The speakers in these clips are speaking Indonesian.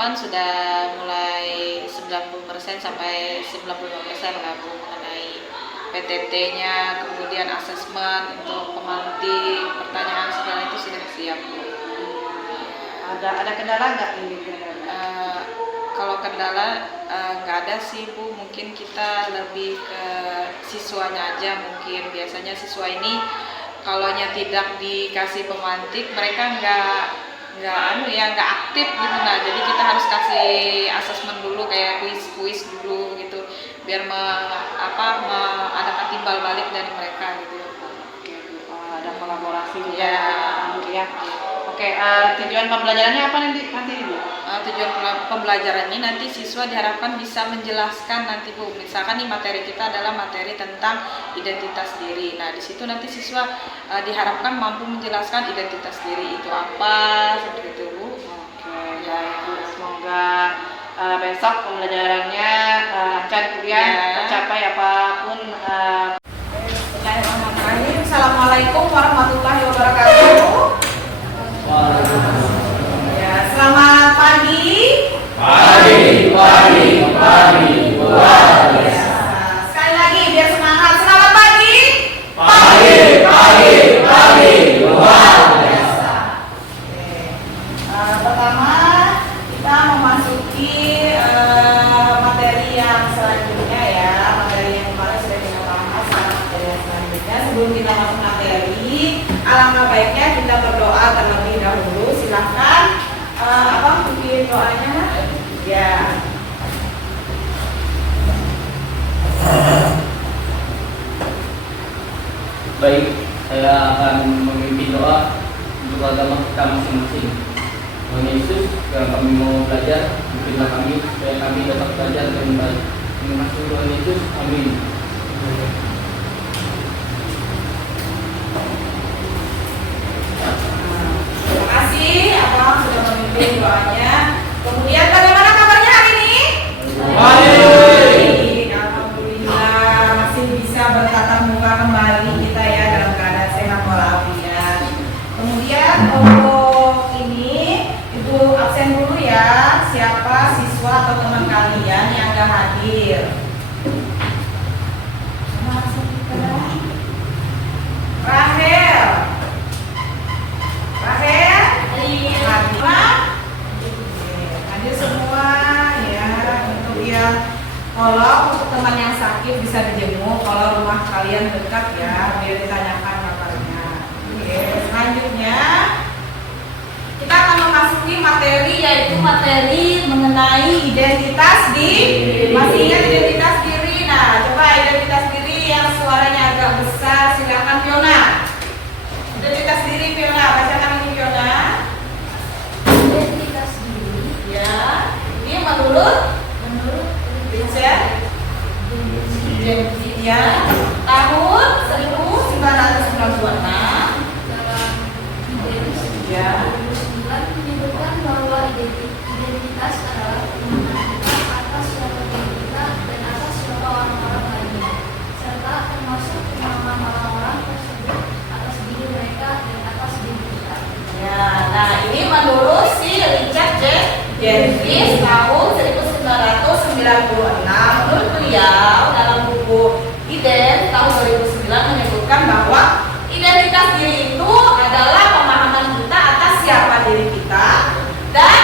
persiapan sudah mulai 90% sampai 95% lah Bu, mengenai PTT-nya, kemudian asesmen untuk pemantik, pertanyaan segala itu sudah siap Bu. Ada kendala nggak ini? Kalau kendala nggak ada sih Bu, mungkin kita lebih ke siswanya aja mungkin. Biasanya siswa ini kalaunya tidak dikasih pemantik mereka nggak aktif gitu. Nah jadi kita harus kasih asesmen dulu, kayak kuis dulu gitu, biar ada timbal balik dari mereka gitu. Ada kolaborasi juga ya. Oke, tujuan pembelajarannya apa nanti Bu? Tujuan pembelajaran ini nanti siswa diharapkan bisa menjelaskan nanti Bu. Misalkan nih materi kita adalah materi tentang identitas diri. Nah di situ nanti siswa diharapkan mampu menjelaskan identitas diri itu apa, seperti itu Bu. Oke, baik. Semoga besok pembelajarannya lancar tercapai apapun. Assalamualaikum warahmatullahi wabarakatuh. Ya, selamat pagi. Pagi. Luar biasa. Sekali lagi biar semangat. Selamat pagi. Pagi. Luar biasa. Pertama kita memasuki materi yang selanjutnya ya. Materi yang kemarin sudah kita bahas. Materi yang selanjutnya, sebelum kita masuk materi, alangkah baiknya kita berdoa terlebih dahulu. Silahkan bikin doanya. Ya. Baik, saya akan memimpin doa untuk agama kita masing-masing. Tuhan Yesus, yang kami mau belajar, bimbinglah kami supaya kami dapat belajar dengan baik. Terima kasih Tuhan Yesus, amin. Terima kasih Abang sudah memimpin doanya. Kemudian bagaimana kabarnya hari ini? Baik. Alhamdulillah masih bisa bertatap muka kembali kita ya dalam keadaan sehat walafiat. Kemudian untuk ini Ibu absen dulu ya. Siapa siswa atau teman kalian yang gak hadir? Rahel. Hadir semua ya. Untuk yang kalau untuk teman yang sakit bisa dijenguk, kalau rumah kalian dekat ya, biar ditanyakan kabarnya. Oke, selanjutnya kita akan memasuki materi, yaitu materi mengenai identitas diri. Masih ingat identitas diri? Nah, coba identitas diri yang suaranya agak besar, silakan Fiona. Identitas diri Fiona, bacakan ini Fiona. Identitas diri Ya, ini menurut Richard ya, tahun 1996 dalam ya. 2009 menyebutkan bahwa identitas adalah pemahaman kita atas siapa diri kita dan atas siapa orang-orang lainnya, serta termasuk pemahaman orang-orang tersebut atas diri mereka dan atas diri kita. Ya, nah ini menurut si Richard Jenkins tahun 1996. Menurut beliau dalam buku Iden tahun 2009 menyebutkan bahwa identitas diri itu adalah pemahaman kita atas siapa diri kita dan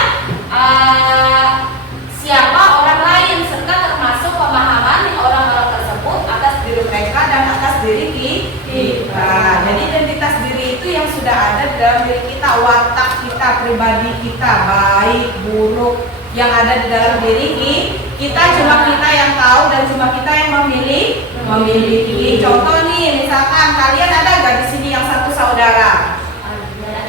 siapa orang lain, serta termasuk pemahaman orang-orang tersebut atas diri mereka dan atas diri kita. Jadi identitas diri itu yang sudah ada dalam diri kita, watak kita, pribadi kita, baik, buruk yang ada di dalam diri kita, cuma kita yang tahu dan cuma kita yang memiliki. Contoh nih, misalkan kalian ada nggak di sini yang satu saudara?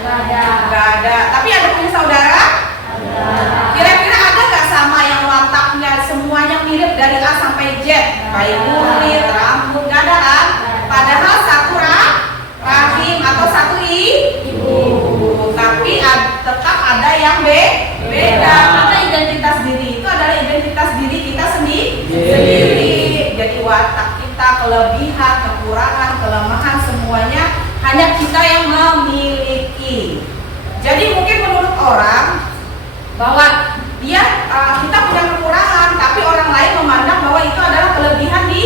Nggak ada. Tapi ada punya saudara? Ada. Kira-kira ada nggak sama yang wataknya semuanya mirip dari A sampai Z? Baik kulit, rambut, nggak ada kan? Padahal satu rahim atau satu ibu. Tapi tetap ada yang beda. Karena identitas diri itu adalah identitas diri kita sendiri. Jadi watak kita, kelebihan, kekurangan, kelemahan, semuanya hanya kita yang memiliki. Jadi mungkin menurut orang bahwa dia kita punya kekurangan, tapi orang lain memandang bahwa itu adalah kelebihan di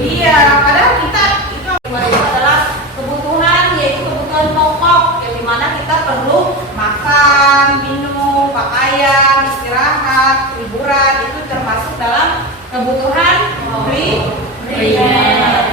dia. Padahal kita itu adalah kebutuhan, yaitu kebutuhan pokok, yang dimana kita perlu makan, minum, pakaian, istirahat, liburan, itu termasuk dalam kebutuhan primer.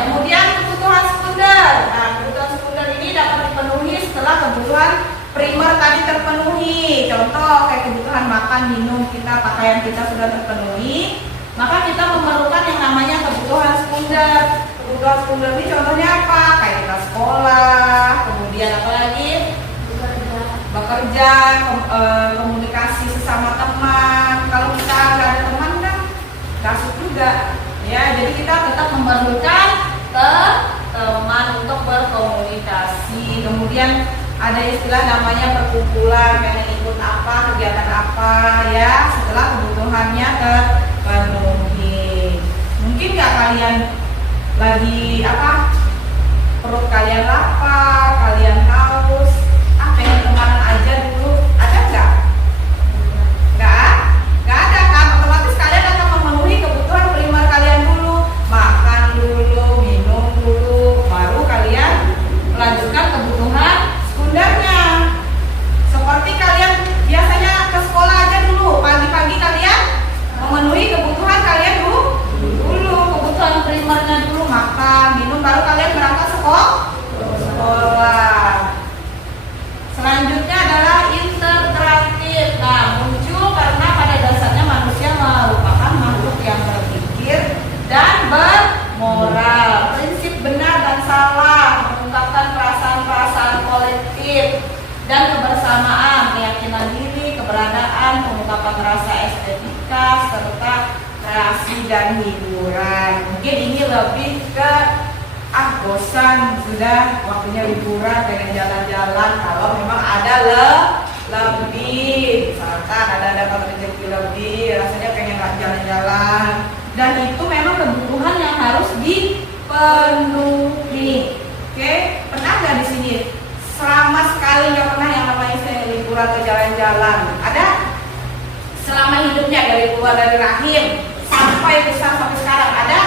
Kemudian kebutuhan sekunder. Nah, kebutuhan sekunder ini dapat dipenuhi setelah kebutuhan primer tadi terpenuhi. Contoh kayak kebutuhan makan, minum, pakaian kita sudah terpenuhi, maka kita memerlukan yang namanya kebutuhan sekunder. Kebutuhan sekunder ini contohnya apa? Kayak kita sekolah, kemudian apa lagi? Bekerja, komunikasi sesama teman. Kalau kita nggak ada teman kan nggak asik juga. Ya, jadi kita tetap memerlukan teman untuk berkomunikasi. Kemudian ada istilah namanya perkumpulan, karena ikut apa, kegiatan apa, ya, setelah kebutuhannya terpenuhi. Mungkin nggak kalian lagi perut kalian lapar, kalian haus, pengen kemarin aja dulu, ada nggak? Nggak ada kan? Otomatis kalian akan memenuhi kebutuhan primer kalian dulu, makan dulu, minum dulu, baru kalian melanjutkan kebutuhan sekundernya. Seperti kalian biasanya ke sekolah aja dulu, pagi-pagi kalian memenuhi kebutuhan kalian dulu, kebutuhan primernya dulu, makan, minum, baru kalian berangkat sekolah. Selanjutnya adalah integratif. Nah, muncul karena pada dasarnya manusia merupakan makhluk yang berpikir dan bermoral. Prinsip benar dan salah, mengungkapkan perasaan-perasaan kolektif dan kebersamaan, keyakinan diri, keberadaan, pengungkapan rasa estetika, serta kreasi dan hiburan. Mungkin ini lebih ke bosan, sudah waktunya liburan, pengen jalan-jalan. Kalau memang ada lebih, misalkan ada dapat rezeki lebih, rasanya pengen jalan-jalan, dan itu memang kebutuhan yang harus dipenuhi. Oke, pernah nggak di sini selama sekali nggak pernah yang namanya saya liburan atau jalan-jalan? Ada? Selama hidupnya dari keluar dari rahim sampai besar sampai sekarang ada?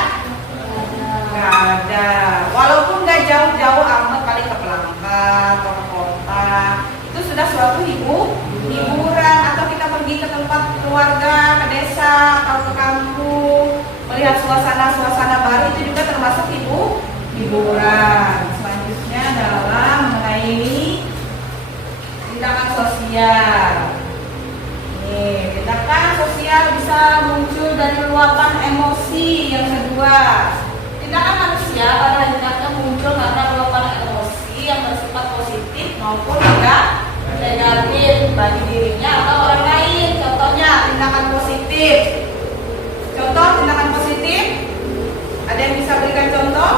Nggak ada. Walaupun nggak jauh-jauh amat, paling ke Pelangkat atau ke kota, itu sudah suatu hiburan. Atau kita pergi ke tempat keluarga, ke desa atau ke kampung, melihat suasana baru, itu juga termasuk hiburan. Selanjutnya adalah mengenai tindakan sosial. Tindakan sosial bisa muncul dari luapan emosi. Yang kedua, tindakan manusia pada hakikatnya muncul karena luapan emosi yang bersifat positif maupun negatif bagi dirinya atau orang lain. Contohnya tindakan positif. Contoh tindakan positif, ada yang bisa berikan contoh?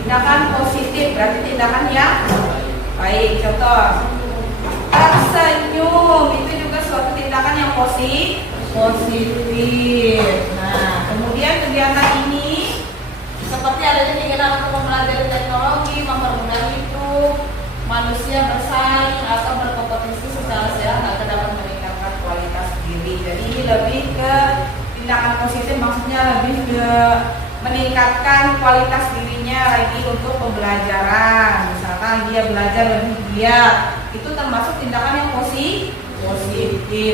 Tindakan positif berarti tindakan yang baik. Contoh, tersenyum itu juga suatu tindakan yang positif. Nah, kemudian kegiatan ini seperti adanya keinginan untuk mempelajari teknologi, mempermudah hidup manusia bersaing atau berkompetisi secara sehat agar dapat meningkatkan kualitas diri. Jadi ini lebih ke tindakan positif, maksudnya lebih ke meningkatkan kualitas dirinya lagi untuk pembelajaran. Misalkan dia belajar lebih giat, itu termasuk tindakan yang positif.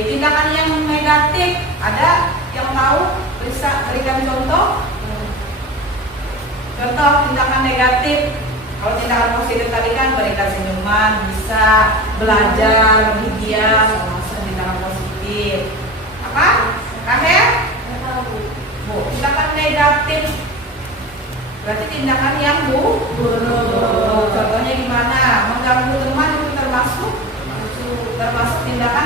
Tindakan yang negatif, ada yang tahu? Bisa berikan contoh? Contoh tindakan negatif. Kalau tindakan positif tadi kan berikan senyuman, bisa belajar lebih giat, termasuk tindakan positif. Apa? Rahel? Bu, tindakan negatif berarti tindakan yang buruk. Contohnya gimana? Mengganggu teman itu termasuk tindakan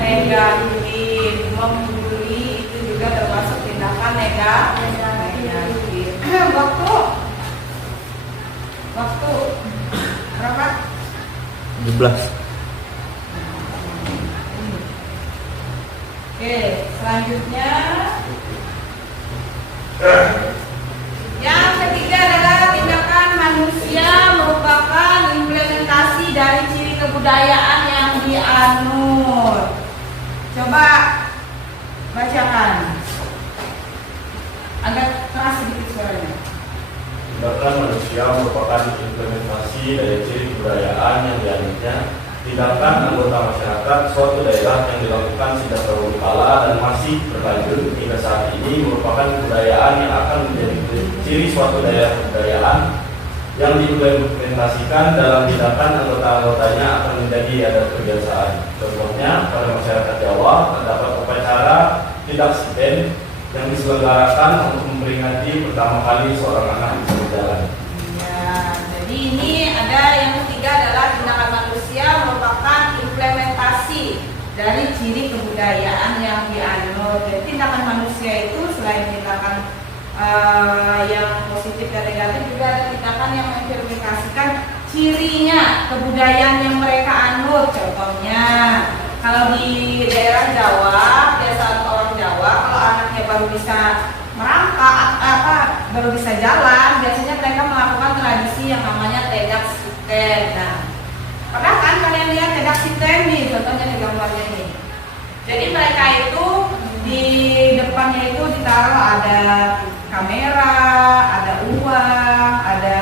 negatif. Membuli itu juga termasuk tindakan negatif. Waktu berapa? 12. Oke, selanjutnya yang ketiga adalah tindakan manusia merupakan implementasi dari ciri kebudayaan yang dianut. anggota masyarakat suatu daerah yang dilakukan sejak dahulu kala dan masih berlanjut hingga saat ini merupakan kebudayaan yang akan menjadi ciri suatu daerah kebudayaan yang diimplementasikan dalam tindakan anggota-anggotanya akan menjadi adat kebiasaan. Contohnya, pada masyarakat Jawa terdapat upacara tidak siten yang diselenggarakan untuk memperingati pertama kali seorang anak bisa berjalan. Ya, jadi ini ada yang ketiga adalah tindakan manusia merupakan implementasi dari ciri kebudayaan yang dianut. Jadi tindakan manusia itu selain tindakan yang positif dan negatif, juga ada tindakan yang mengimplementasikan cirinya kebudayaan yang mereka anut. Contohnya, kalau di daerah Jawa, biasaan orang Jawa kalau anaknya baru bisa merangkak, baru bisa jalan, biasanya mereka melakukan tradisi yang namanya tedak siten. Nah, pernah kan kalian lihat tedak siten nih, contohnya di gambarnya ini. Jadi mereka itu di depannya itu ditaruh ada kamera, ada uang, ada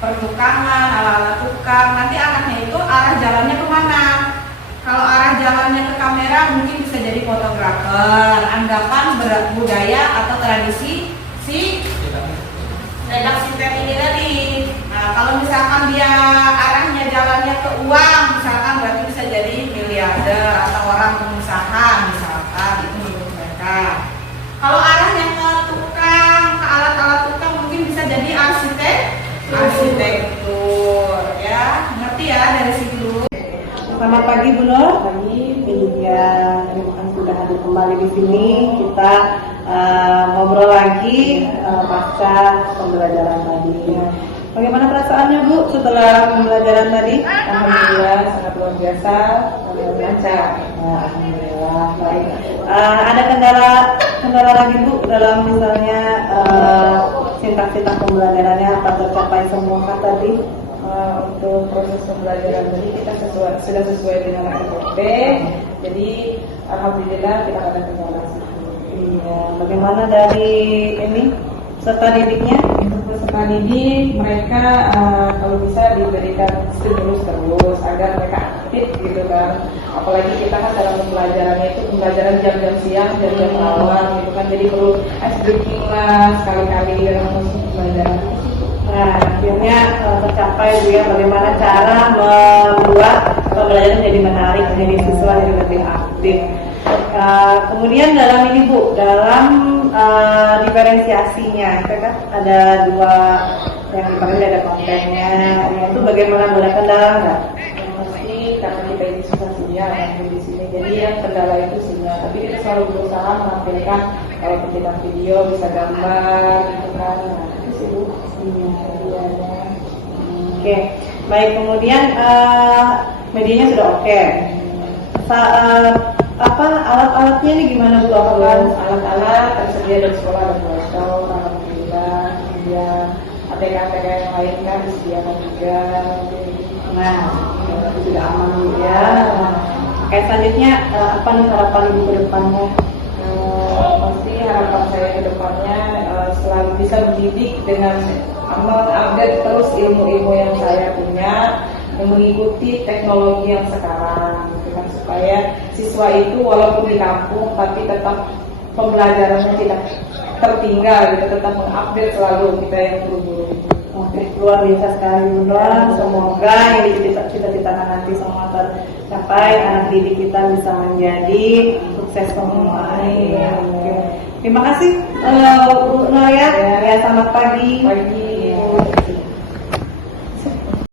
pertukangan, ala-ala tukang. Nanti anaknya itu arah jalannya kemana? Kalau arah jalannya ke kamera mungkin bisa jadi fotografer. Anggapan budaya atau tradisi si tedak siten ini tadi. Nah, kalau misalkan dia arahnya jalannya ke uang, misalkan berarti bisa jadi miliarder atau orang pengusaha misalkan, itu menurut mereka. Kalau arahnya ke tukang, ke alat-alat tukang mungkin bisa jadi arsitektur, ya. Ngerti ya dari situ. Selamat pagi Bu Nur. Pagi. Ya, terima kasih sudah hadir kembali di sini. Kita ngobrol lagi pasca pembelajaran tadi. Bagaimana perasaannya Bu setelah pembelajaran tadi? Alhamdulillah sangat luar biasa, lancar. Alhamdulillah baik. Ada kendala lagi Bu dalam misalnya sintak-sintak pembelajarannya, apa tercapai semua tadi? Untuk proses pembelajaran tadi kita sudah sesuai dengan SOP. Jadi alhamdulillah tidak ada kendala. Iya. Bagaimana dari ini peserta didiknya? Untuk peserta didik mereka kalau bisa diberikan stimulus terus agar mereka aktif gitu kan. Apalagi kita kan dalam pembelajarannya itu pembelajaran jam-jam siang, jam-jam malam gitu kan. Jadi perlu ice breaking lah sekali-kali dalam proses pembelajaran. Nah, akhirnya tercapai Bu ya, bagaimana cara membuat pembelajaran menjadi menarik, menjadi siswa jadi lebih aktif. Kemudian dalam ini Bu, dalam diferensiasinya, itu kan ada dua yang dipakai, ada kontennya. Itu bagaimana, boleh kendala nggak? Yang pasti karena kita ini susah sinyal di sini, jadi yang kendala itu sinyal. Tapi kita selalu berusaha menampilkan kalau kita video bisa gambar, gitu kan. Nah, itu sih Bu. Oke, baik. Kemudian medianya sudah oke. Alat-alatnya ini gimana Bu? Alat-alat tersedia di sekolah ada brosur, alhamdulillah. Kemudian ATK-ATK yang lain kan disediakan juga. Nah, itu sudah aman ya. Oke, selanjutnya apa nih harapan Ibu ke depannya? Pasti harapan saya ke depannya selalu bisa mendidik dengan mengupdate terus ilmu-ilmu yang saya punya, yang mengikuti teknologi yang sekarang, gitu kan, supaya siswa itu walaupun di kampung tapi tetap pembelajarannya tidak tertinggal, gitu, tetap mengupdate selalu kita yang buru-buru. Oke, luar biasa sekali Bunda. Semoga yang cita-citakan nanti semua tercapai, anak didik kita bisa menjadi sukses semua. Terima kasih Bu Nur ya. Selamat pagi.